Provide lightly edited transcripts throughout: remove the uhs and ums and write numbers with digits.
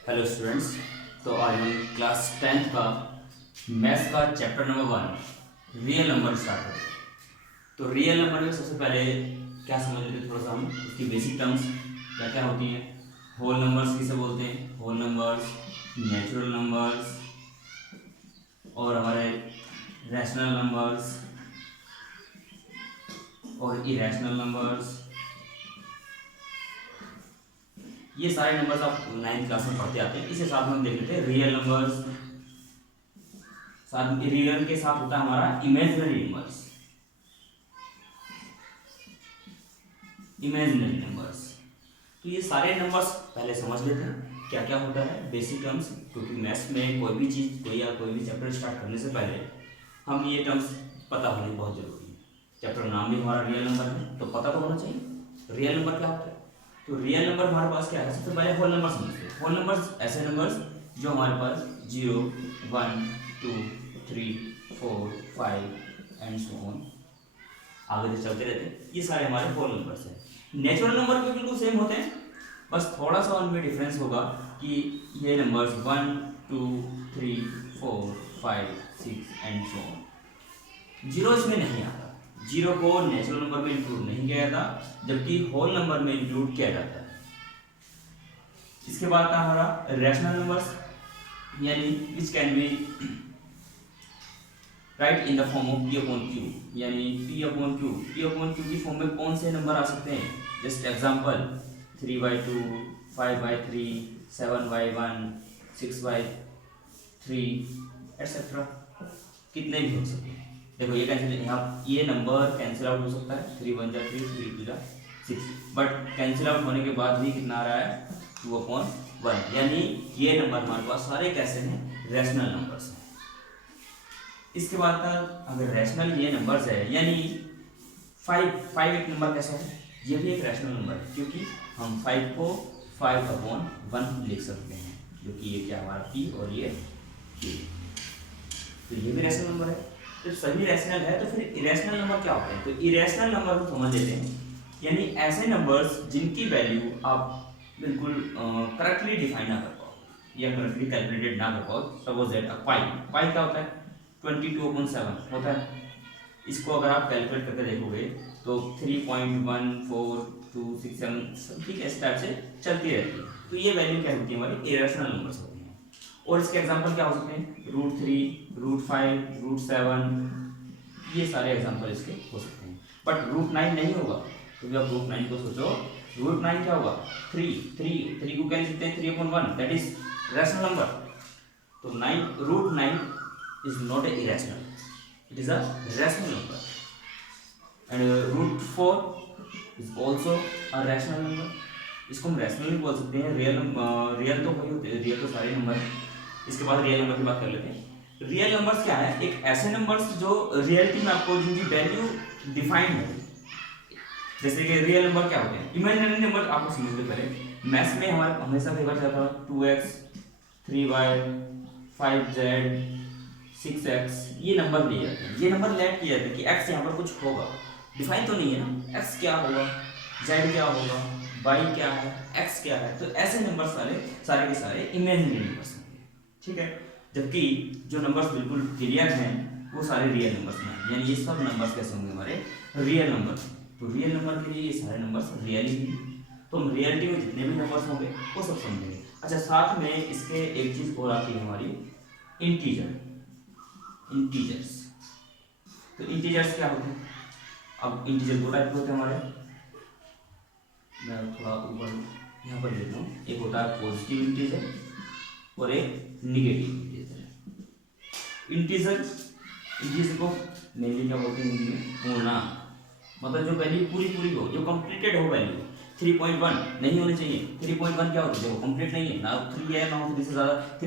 Hello students. तो आज हम क्लास 10th का मैथ्स का chapter number 1 real number start करते हैं। तो रियल नंबर में सबसे पहले क्या समझ लेते हैं, थोड़ा सा हम उसकी बेसिक टर्म्स क्या क्या होती हैं। होल नंबर्स किसे बोलते हैं, होल नंबर्स, नेचुरल नंबर्स और हमारे रैशनल नंबर्स और इरेशनल नंबर्स। ये सारे नंबर्स आप 9th क्लास में पढ़ते आते हैं। इसे साथ में हम देख लेते हैं रियल नंबर्स। साथ में रियल के साथ होता है हमारा इमेजिनरी नंबर्स। इमेजिनरी नंबर्स, तो ये सारे नंबर्स पहले समझ लेते हैं क्या क्या होता है, बेसिक टर्म्स। क्योंकि मैथ्स में कोई भी चीज़ कोई भी चैप्टर स्टार्ट करने से पहले हम ये टर्म्स पता होने बहुत जरूरी है। चैप्टर नाम भी हमारा रियल नंबर है तो पता तो होना चाहिए रियल नंबर क्या होता है। तो रियल नंबर हमारे पास क्या है, सबसे पहले होल नंबर समझते हैं। होल नंबर्स ऐसे नंबर्स जो हमारे पास 0, 1, 2, 3, 4, 5 एंड सो ऑन आगे से चलते रहते हैं, ये सारे हमारे होल नंबर्स हैं। नेचुरल नंबर भी बिल्कुल सेम होते हैं, बस थोड़ा सा उनमें डिफरेंस होगा कि ये numbers 1, 2, 3, 4, 5, 6 and so on. Zero इसमें नहीं आता, जीरो को नेचुरल नंबर में इंक्लूड नहीं किया जाता, जबकि होल नंबर में इंक्लूड किया जाता है। इसके बाद था हमारा रैशनल नंबर्स, यानी which can be right in the form of p upon q, यानी p अपॉन q की फॉर्म में कौन से नंबर आ सकते हैं। जस्ट एग्जांपल 3/2, 5/3, 7/1, 6/3 एटसेट्रा, कितने भी हो सकते हैं। देखो ये कैंसिल, यहाँ ये नंबर कैंसिल आउट हो सकता है, 3 1 जा 3, 3 2 जा 6, बट कैंसिल आउट होने के बाद भी कितना आ रहा है 2/1, यानी ये नंबर हमारे पास सारे कैसे हैं, रैशनल नंबर्स हैं। इसके बाद का अगर रैशनल ये नंबर्स है, यानी 5 एक नंबर कैसा है, ये भी एक रैशनल नंबर है, क्योंकि हम 5 को 5/1 लिख सकते हैं, जो कि ये क्या हमारा p और ये q, तो ये भी रैशनल नंबर है। तो सभी रैशनल है, तो फिर इरेशनल नंबर क्या होते हैं। तो इरेशनल नंबर को समझ लेते हैं, यानी ऐसे नंबर्स जिनकी वैल्यू आप बिल्कुल करेक्टली डिफाइन ना कर पाओ या करेक्टली कैलकुलेटेड ना कर पाओ। सपोज दैट पाई क्या होता है, 22/7 होता है। इसको अगर आप कैलकुलेट करके देखोगे तो 3.1426 ठीक है, इस टाइप से चलती रहती है। तो ये वैल्यू क्या होती है, हमारी इरेशनल नंबर्स होती हैं। और इसके एग्जांपल क्या हो सकते हैं, √3, √5, √7, ये सारे एग्जांपल इसके हो सकते हैं। बट √9 नहीं होगा, क्योंकि आप √9 को सोचो, √9 क्या होगा, 3 को क्या लिख सकते हैं, 3/1, दैट इज रैशनल नंबर। तो 9 is not a irrational, it is a rational number, and √4 is also a rational number। इसको हम रैशनल भी बोल सकते हैं। रियल तो वही होते हैं, रियल तो सारे नंबर हैं। इसके बाद रियल नंबर की बात कर लेते हैं। रियल नंबर्स क्या है, एक ऐसे नंबर्स जो रियलिटी में आपको जिनकी वैल्यू डिफाइंड है। जैसे कि रियल नंबर क्या होते हैं, इमेजिनरी नंबर आपको समझते पहले। मैथ्स में हमारे हमेशा फेवर चलता था 2x, 3y, 5z, 6x, ये नंबर लिए जाते हैं, ये नंबर लेट किए जाते हैं कि x यहाँ पर कुछ होगा, डिफाइन तो नहीं है ना, x क्या होगा, z क्या होगा, y क्या है, x क्या है। तो ऐसे नंबर सारे के सारे इमेजिनरी नंबर्स हैं, ठीक है। जबकि जो नंबर्स बिल्कुल क्लियर हैं वो सारे रियल नंबर्स हैं, यानी ये सब नंबर्स कैसे होंगे, हमारे रियल नंबर। तो रियल नंबर के लिए ये सारे नंबर्स रियल ही हैं। तो हम रियलिटी में जितने भी नंबर्स होंगे वो सब समझेंगे। अच्छा, साथ में इसके एक चीज़ और आती है हमारी, इंटीजर्स। तो इंटीजर्स क्या होते हैं, अब इंटीजर दो टाइप के होते हैं हमारे, मैं थोड़ा ऊपर यहाँ पर लेता हूँ। एक होता है पॉजिटिव इंटीजर और एक निगेटिव इंटीजर। इंटीजर को मेनली क्या बोलते हैं हिंदी में, पूर्णांक, मतलब जो वैल्यू पूरी हो, जो कंप्लीटेड हो वैल्यू। 3.1 नहीं होनी चाहिए, 3.1 क्या होती है, वो कंप्लीट नहीं है ना, 3 है ना 3 से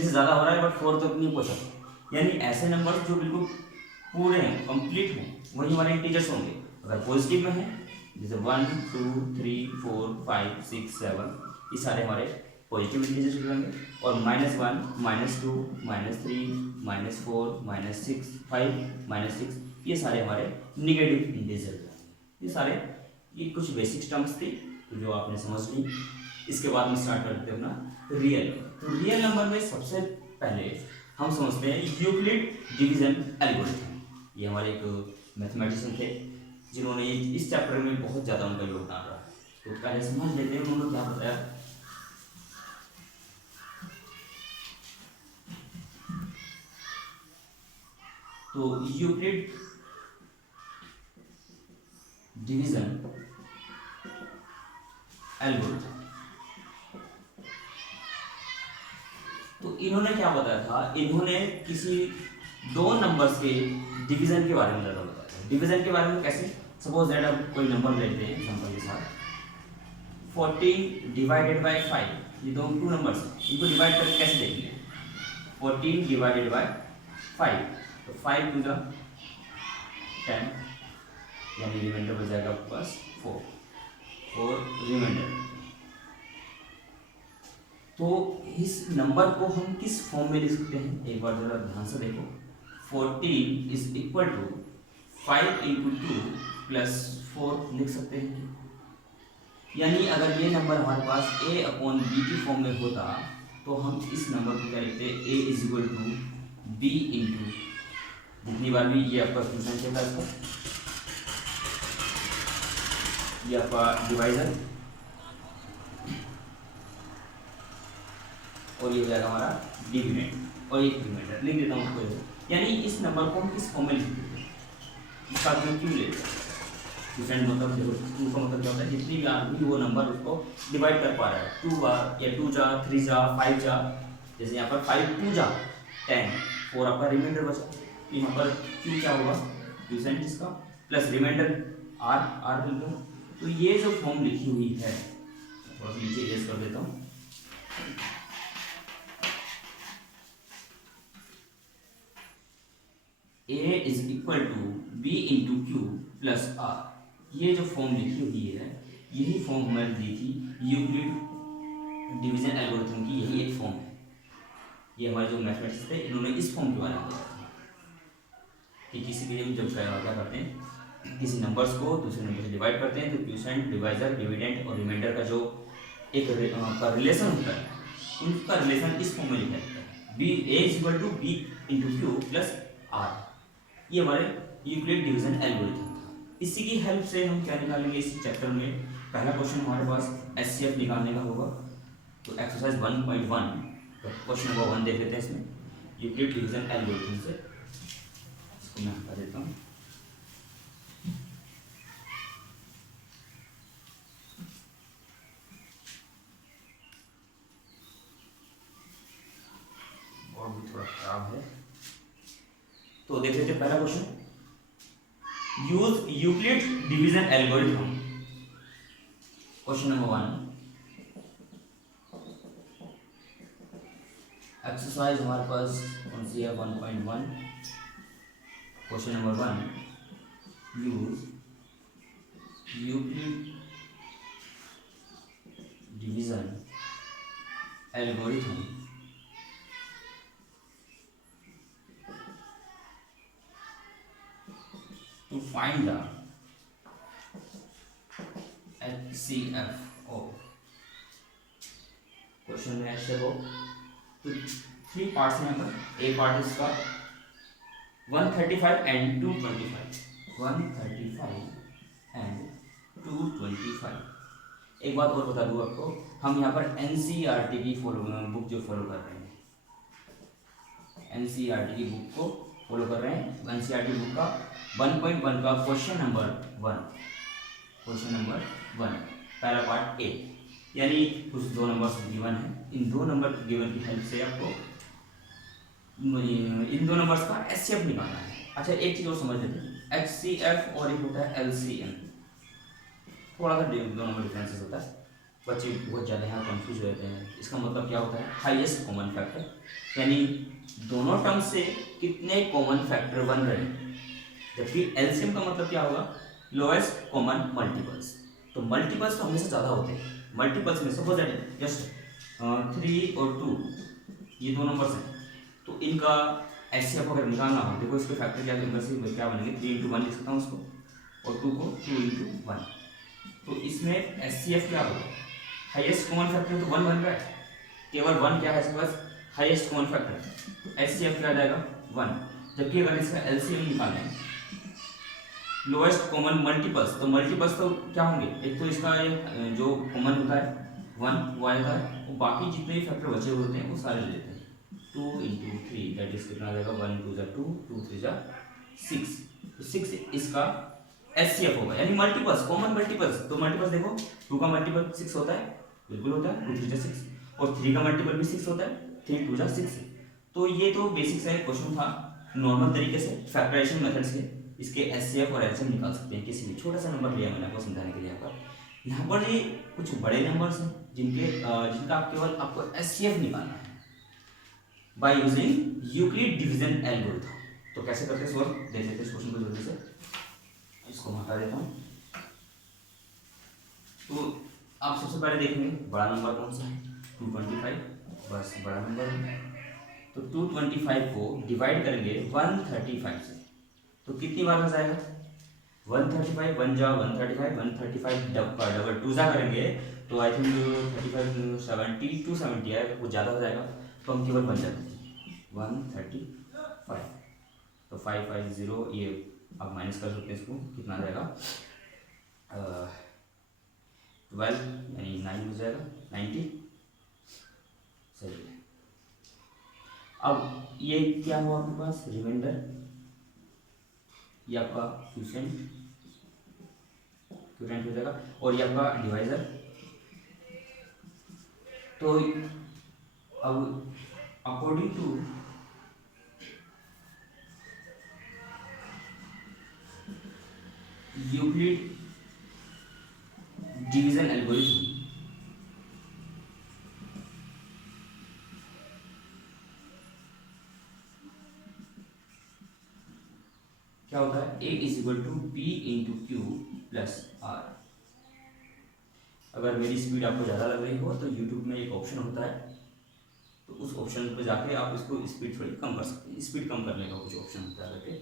ज़्यादा हो रहा है, बट 4 तक नहीं पहुँचा। यानी ऐसे नंबर्स जो बिल्कुल पूरे हैं, कंप्लीट हैं, वही हमारे इंटीजर्स होंगे। अगर पॉजिटिव में है, जैसे 1 2 3 4 5 6 7, ये सारे हमारे पॉजिटिव इंटीजर्स होंगे। और -1 -2 -3 -4 -6 5 -6, ये सारे हमारे निगेटिव इंटीजर। ये सारे ये कुछ बेसिक टर्म्स थी जो आपने समझ ली। इसके बाद में स्टार्ट करते हैं अपना रियल। तो रियल नंबर में सबसे पहले हम समझते हैं यूक्लिड डिवीजन एल्गोरिथम। ये हमारे एक मैथमेटिशियन थे जिन्होंने इस चैप्टर में बहुत ज़्यादा उनका योगदान रहा। तो पहले समझ लेते हैं उन्होंने क्या बताया। तो यूक्लिड डिवीजन एल्गोरिथम, तो इन्होंने क्या बताया था, इन्होंने किसी दो नंबर्स के डिवीजन के बारे में ज़्यादा बताया था। डिवीजन के बारे में कैसे, सपोज दैट अब कोई नंबर लेते हैं एग्जांपल के साथ 14 डिवाइडेड बाय 5, ये दो टू नंबर्स इनको डिवाइड करके कैसे देखेंगे, 14 डिवाइडेड बाय 5, तो 5 टू द 10, यानी रिमाइंडर बच जाएगा आपके पास 4 रिमाइंडर। तो इस नंबर को हम किस फॉर्म में लिख सकते हैं, एक बार जरा ध्यान से देखो। 14 is equal to 5 into 2 plus 4 लिख सकते हैं। यानी अगर ये नंबर हमारे पास a अपॉन बी की फॉर्म में होता तो हम इस नंबर को क्या लिखते हैं, a is equal to B into, जितनी बार भी ये आपका फंक्शन चलता है इसका, ये आपका डिवाइजर, और ये हो जाएगा हमारा डिविडेंड, और एक रिमाइंडर लिख देता हूँ उसको। यानी इस नंबर को हम किस फॉर्म में लिख देते हैं, इसका मैं क्यों ले लेते हैं, डिफरेंट मतलब देखो, टू का मतलब क्या होता है, जितनी बार भी वो नंबर उसको डिवाइड कर पा रहा है, 2 बार या 2 जा 3 जा 5 जा, जैसे यहाँ पर 5 2 जा 10, 4 आपका रिमाइंडर बचा, यहाँ पर क्यू क्या होगा, क्यूसेंट इसका प्लस रिमाइंडर आर मिल गया। तो ये जो फॉर्म लिखी हुई है, थोड़ा सा नीचे इरेज कर देता हूँ, a is equal to B into Q plus R, ये जो फॉर्म लिखी हुई है यही फॉर्म हमें दी थी यूक्लिड डिवीजन एल्गोरिथम की, यही एक फॉर्म है। ये हमारे जो मैथमेटिक्स थे इन्होंने इस फॉर्म के बारे में बताया था कि किसी भी जब क्या करते हैं, किसी नंबर्स को दूसरे नंबर से डिवाइड करते हैं तो क्यूसेंट, डिवाइजर, डिविडेंड और रिमाइंडर का जो एक का रिलेशन होता है, उनका रिलेशन इस फॉर्म में लिखा जाता है, B a is equal to B into Q plus R. ये हमारे यूक्लिड डिवीजन एल्गोरिथम था। इसी की हेल्प से हम क्या निकालेंगे इस चैप्टर में, पहला क्वेश्चन हमारे पास एचसीएफ निकालने का होगा। तो एक्सरसाइज 1.1 क्वेश्चन नंबर 1 देख लेते हैं इसमें, यूक्लिड डिवीजन एल्गोरिथम से। इसको मैं हटा देता हूँ। और भी थोड़ा खराब है, तो देख लेते हैं पहला question, use Euclid division algorithm. Question number 1, exercise हमारे पास कौन सी है, 1.1। Question number 1, use Euclid division algorithm to find the HCF of question में HCF हो। तो 3 पार्ट्स हैं यहाँ पर, ए पार्ट इसका 135 एंड 225, 135 एंड 225। एक बात और बता दूँ आपको, हम यहाँ पर NCERT की बुक जो फॉलो कर रहे हैं, NCERT की बुक को फॉलो कर रहे हैं। NCERT बुक का 1.1 का क्वेश्चन नंबर 1 पहला पार्ट ए, यानी कुछ 2 नंबर्स गिवन है, इन 2 नंबर गिवन की हेल्प से आपको इन 2 नंबर्स का एचसीएफ निकालना है। अच्छा एक चीज और समझ लेते हैं, एचसीएफ और एक होता है एलसीएम, थोड़ा सा 2 नंबर डिफरेंसेस होता है, बच्चे बहुत ज़्यादा यहाँ कंफ्यूज हो जाते हैं। इसका मतलब क्या होता है, हाईएस्ट कॉमन फैक्टर, यानी दोनों टर्म से कितने कॉमन फैक्टर बन रहे हैं। जबकि एलसीएम का मतलब क्या होगा, लोएस्ट कॉमन मल्टीपल्स। तो मल्टीपल्स तो हमेशा ज़्यादा होते हैं, मल्टीपल्स में सपोज जस्ट 3 और 2 ये 2 नंबर्स हैं, तो इनका एचसीएफ अगर निकालना हो, देखो इसके फैक्टर क्या नंबर से क्या बनेंगे, 3 इंटू 1 लिख सकता हूँ उसको, और 2 को 2 इंटू 1। तो इसमें एचसीएफ क्या होगा, हाईएस्ट कॉमन फैक्टर तो 1 बन रहा है, केवल 1 क्या है इसके पास, हाईएस्ट कॉमन फैक्टर। तो एचसीएफ क्या आ जाएगा 1। जबकि अगर इसका एलसीएम निकालना है, लोएस्ट कॉमन मल्टीपल्स, तो मल्टीपल्स तो क्या होंगे, एक तो इसका ये जो कॉमन होता है 1 वो आता है, और बाकी जितने भी फैक्टर बचे हुए होते हैं वो सारे ले लेते हैं। 2 × 3 दैट इज कितना आ जाएगा, 1 2 = 2, 2 3 = 6। तो 6 इसका एचसीएफ होगा, यानी मल्टीपल्स, कॉमन मल्टीपल्स। तो मल्टीपल्स देखो, 2 का मल्टीपल 6 होता है, बिल्कुल होता है, 2 3 = 6, और 3 का मल्टीपल भी 6 होता है, 3 2 = 6। तो ये तो बेसिक सा क्वेश्चन था, नॉर्मल तरीके से फैक्टराइजेशन मेथड से इसके एचसीएफ और एलसीएम निकाल सकते हैं। किसी भी छोटा सा नंबर लिया मैंने आपको समझाने के लिए। यहाँ पर ये कुछ बड़े नंबर्स हैं जिनका आपको एचसीएफ निकालना है by using Euclid division algorithm. तो कैसे करते हैं सॉल्व, देख लेते हैं इस क्वेश्चन को जल्दी से। इसको हटा देता हूँ। तो आप सबसे पहले देखेंगे बड़ा नंबर कौन सा है, 225, बस बड़ा नंबर है। तो 225 को डिवाइड करेंगे 135 से, तो कितनी बार हो जाएगा, 135 1 जा 135, 135 डबल 2 जा करेंगे तो आई थिंक 35 70 270 है, वो ज़्यादा हो जाएगा, तो हम केवल 1 जाते हैं 135। तो 550 ये आप माइनस कर सकते हैं, इसको कितना आ जाएगा 12 यानी 9 हो जाएगा 90। सही है। अब ये क्या हुआ आपके पास, रिमाइंडर, ये आपका क्वोशिएंट हो जाएगा, और ये आपका डिवाइजर। तो अब according to Euclid division algorithm क्या होता है, A = P × Q + R। अगर मेरी स्पीड आपको ज़्यादा लग रही हो तो YouTube में एक ऑप्शन होता है, तो उस ऑप्शन पर जाके आप इसको स्पीड थोड़ी कम कर सकते हैं। स्पीड कम करने का कुछ ऑप्शन होता है करके,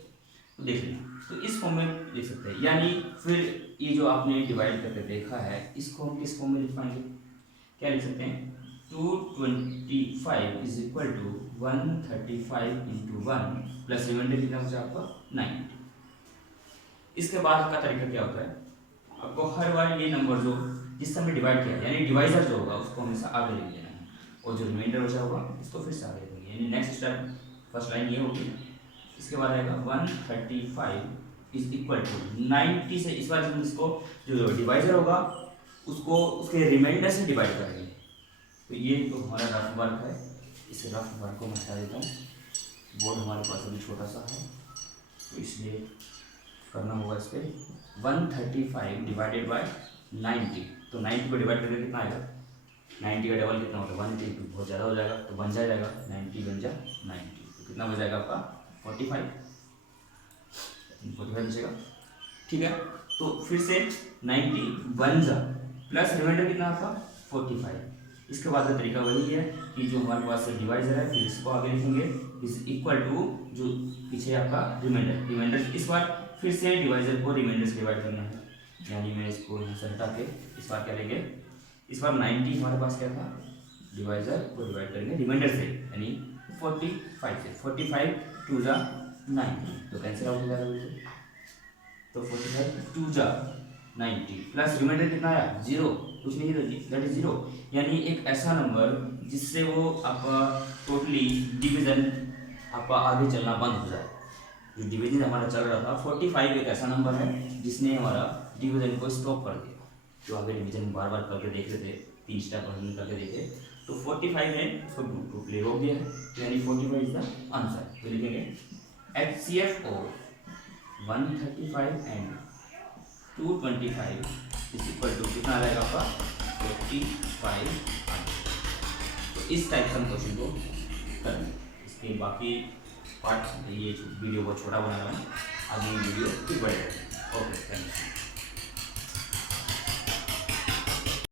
तो देख लेना। तो इस फॉर्म में लिख सकते हैं, यानी फिर ये जो आपने डिवाइड करके देखा है इसको हम किस फॉर्म में लिख पाएंगे, क्या लिख सकते हैं, 225 = 135 × 1 प्लस रिमाइंडर कितना हो जाएगा आपका 90। इसके बाद का तरीका क्या होता है, आपको हर बार ये नंबर जो जिस समय डिवाइड किया यानी डिवाइजर जो होगा उसको हमेशा आगे ले लेना है, और जो रिमाइंडर बचा होगा उसको फिर से आगे लेंगे। यानी नेक्स्ट स्टेप, फर्स्ट लाइन ये होगी, इसके बाद आएगा 135 = 90 से, इस बार हम इसको जो डिवाइजर होगा उसको उसके रिमाइंडर से डिवाइड करेंगे। तो ये तो हमारा रफ वर्क है, इस रफ वर्क को मैं हटा देता हूँ। बोर्ड हमारे पास अभी छोटा सा है तो इसलिए करना होगा इस पर 135 डिवाइडेड बाय 90। तो 90 को डिवाइड करके कितना आएगा, 90 का डबल कितना होता है 1 × 2, बहुत ज़्यादा हो जाएगा तो बन जाएगा 90 बन जा 90। तो कितना बच जाएगा आपका 45 बचेगा, ठीक है। तो फिर से 90 बन जा प्लस रिमाइंडर कितना आपका 45। इसके बाद का तरीका वही है कि जो हमारे पास डिवाइजर है फिर इसको आगे लिखेंगे = जो पीछे आपका रिमाइंडर। इस बार फिर से डिवाइजर को रिमाइंडर से डिवाइड करना है, यानी मैं इसको यहाँ से हटा के इस बार क्या लेंगे, इस बार 90 हमारे पास क्या था, डिवाइजर को डिवाइड करेंगे रिमाइंडर से, यानी 45 से, 45 2 जा 90, तो कैंसिल आउट हो जाएगा बिल्कुल। तो 45 2 जा 90 प्लस रिमाइंडर कितना आया 0, कुछ नहीं दैट इज 0, यानी एक ऐसा नंबर जिससे वो आपका टोटली डिवीजन आपका आगे चलना बंद हो जाए। जो डिवीजन हमारा चल रहा था 45 एक ऐसा नंबर है जिसने हमारा डिवीजन को स्टॉप कर दिया। जो आगे डिवीजन बार बार करके देख रहे थे, 3 स्टेप हमने करके देखे, तो 45 ने उसको टोटली रोक दिया है, यानी 45 इज द आंसर। तो लिखेंगे HCF of 135 and 225 = कितना आ जाएगा आपका 45। तो इस टाइप का क्वेश्चन को करेंगे। इसके बाकी पार्ट ये वीडियो बहुत छोटा बना रहा हूँ, आगे वीडियो फिर बढ़ेगा। Okay, thank you.